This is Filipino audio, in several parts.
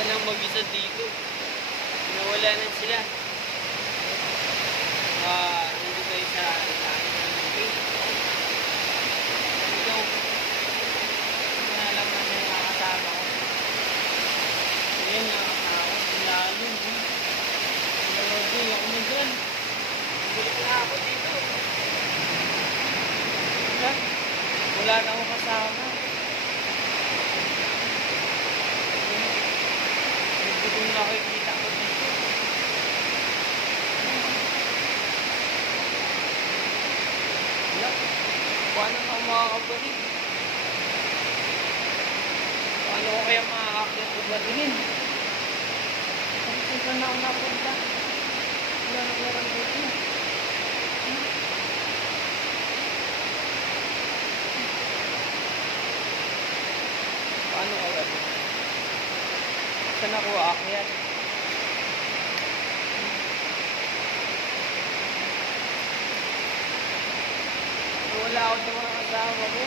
ka lang mag-isa dito. Nawala na sila. Nandito kayo sa ilalim ng lupit. Ito. Alam na yung nakasama ko. Ayan, nakasama ko. Lalim. Malodi ako na dyan. Nagbulit na ako dito. Wala na akong kasama. Nagbulit na ako ikita ko dito. Wala. Paano ako makakabalik? Paano ko kaya makakakyat o matingin? Kasi saan na ako napunta? Wala na klarang dito. Paano ko ba? Saan ako aakyat? Wala ako sa mga kasama ko.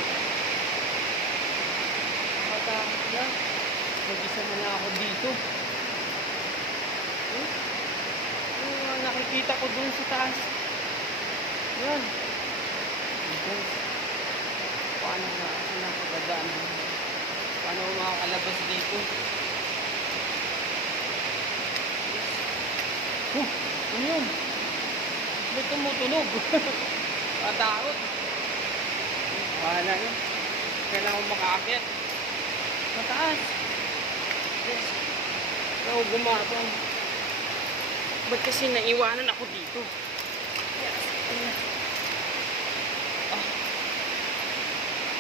Matakot na. Mag-isa na lang ako dito. Nakikita ko dun sa taas. Yan. Dito. Paano nga ako nakakadaan? Paano ako makakalabas dito? Ano yun? May tumutunog. Matakot. Bahala yun. Kailangan ko makaakyat. Mataas. Yes. Ako gumapang. Ba't kasi naiwanan ako dito? Yes.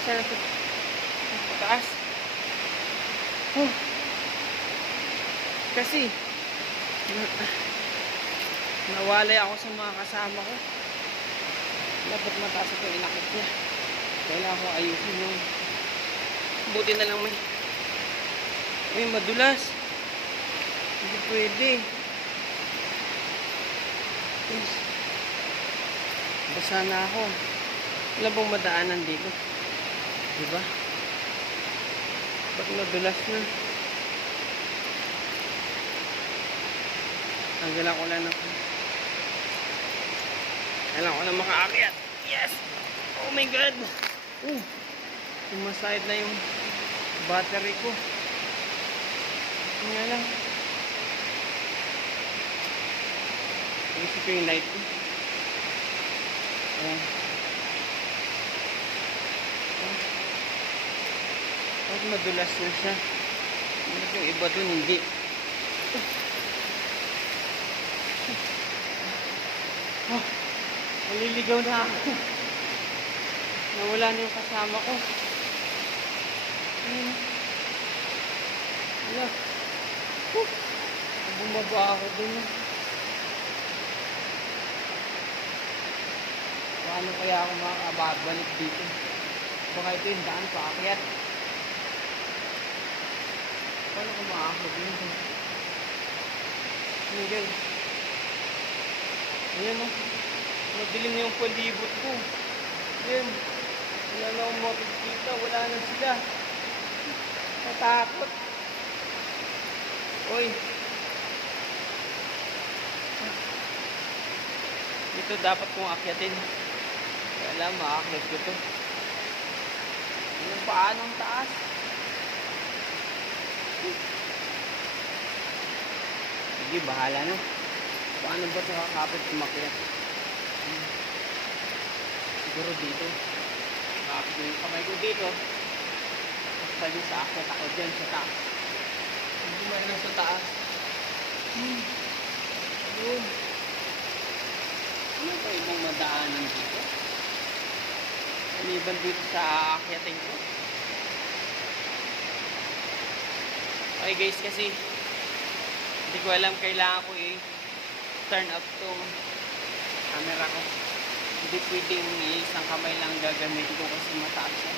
Saan ito? Mataas. Kasi nawalay ako sa mga kasama ko. Dapat mataas ito inakit niya. Kailangan ko ayusin yung buti na lang may madulas. Hindi pwede. Yes. Basa na ako. Wala bang madaanan dito? Diba? Ba't madulas na? Tanggalan ko lang ako. Kailangan ko na makaakyat. Yes! Oh my God! Sumaside na yung battery ko. Nga lang. Isip ko yung light ko. Ayan. Bakit madulas na siya? Yung iba dun hindi. Maliligaw na ako. Nawala na yung kasama ko. Wala. Bumaba ako dun. Paano kaya ako makakabalik dito? Baka ito yung daan paakyat. Paano ko makakabalik dito? Ayan. Ayan o. Madilim yung palibot ko. Ayan. Wala na akong makikita. Wala na sila. Natakot. Uy. Ito dapat kong akyatin. Kaya lang, makakyat ko to. Yung paanong taas. Sige, bahala na. Paano ba ito kakapit kumakyat? Siguro dito. Kakapit yung kamay ko dito. Tapos tayo sa akyat ako dyan sa taas. Hindi man lang sa taas. Yun. Ano ba ibang madaanan dito? Maliban dito sa aakyatin ko. Okay guys, kasi hindi ko alam, kailangan ko i-turn up tong camera ko. Hindi pwedeng isang kamay lang gagamitin ko kasi mataas siya.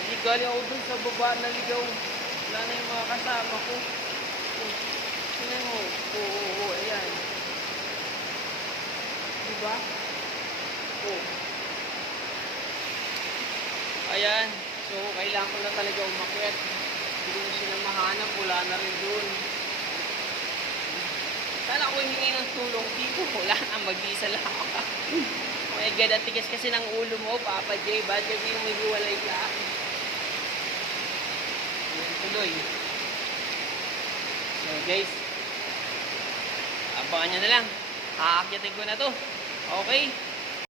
Hindi galing ako dun sa baba, naligaw. Wala na yung mga kasama ko. Tingnan mo. Oo, ayan. Diba? Ayan. So, kailangan ko na talaga umakyat. Hindi na sila mahanap, wala na rin doon. Sana ako hingi ng tulong dito, wala na, mag-iisa lang ako. Oh my God, ang tigas kasi ng ulo mo, Papa J, ba't kasi yung may hiwalay sa akin? Ayan, tuloy. So guys, abangan nyo na lang. Aakyatin ko na to. Okay?